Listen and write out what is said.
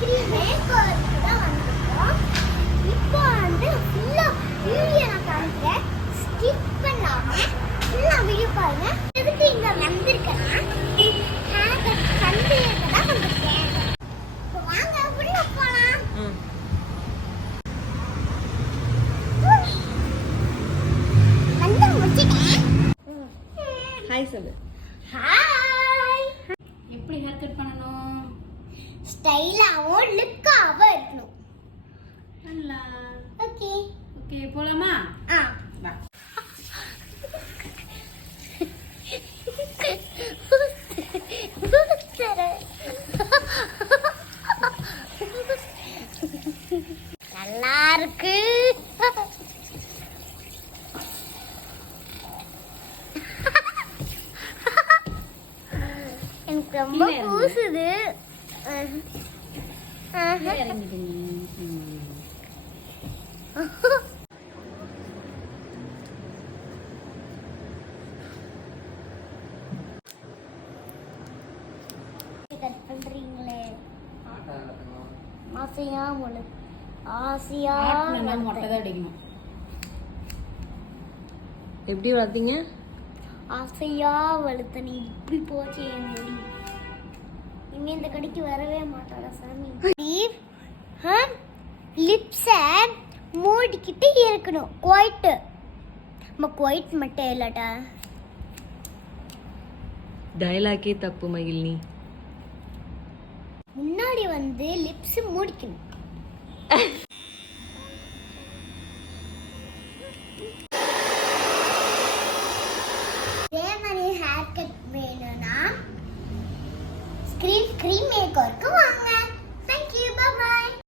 Screen மேக்கருக்கு தான் வந்திருக்கோம். இப்போ வந்து ஃபுல்லாக வீடியோ நான் காமிக்கிறேன். ஸ்கிப் பண்ணாமல் ஃபுல்லாக வீடியோ பாருங்க. எதுக்கு இங்கே வந்திருக்கேன்னா ஹேர் கட் சந்தைக்கு தான் வந்திருக்கேன். இப்போ வாங்க உள்ள போகலாம். வந்து முடிச்சிட்டேன். ஹாய் சொல்லு. ஹாய். எப்படி ஹேர் கட் பண்ணணும்? ஸ்டைலாவும் லுக்காவும் இருக்கணும். நல்லா. ஓகே. ஓகே போலாமா? ஆ. வா. நல்லா இருக்கு. எனக்கு ரொம்ப கூசுது. இறங்கிட்டு நீ. கட் பண்றீங்களே ஆசையா முழு ஆசையா மொட்டை தான் அடிக்கணும். எப்படி வளர்த்தீங்க? ஆசையா வளர்த்த நீ இப்படி போச்சு என் முடி. இனிமே இந்த கடைக்கு வரவே மாட்டாடா சாமி. லிப்ஸை மூடிக்கிட்டு இருக்கணும். குவைட்டு நம்ம குவைட் மட்டும் இல்லட்டா. டயலாக்கே தப்பு மகிழ்னி. முன்னாடி வந்து லிப்ஸ் மூடிக்கணும். இதே மாதிரி ஹேர் கட் வேணும்னா ஸ்கிரீன் மேக்கருக்கு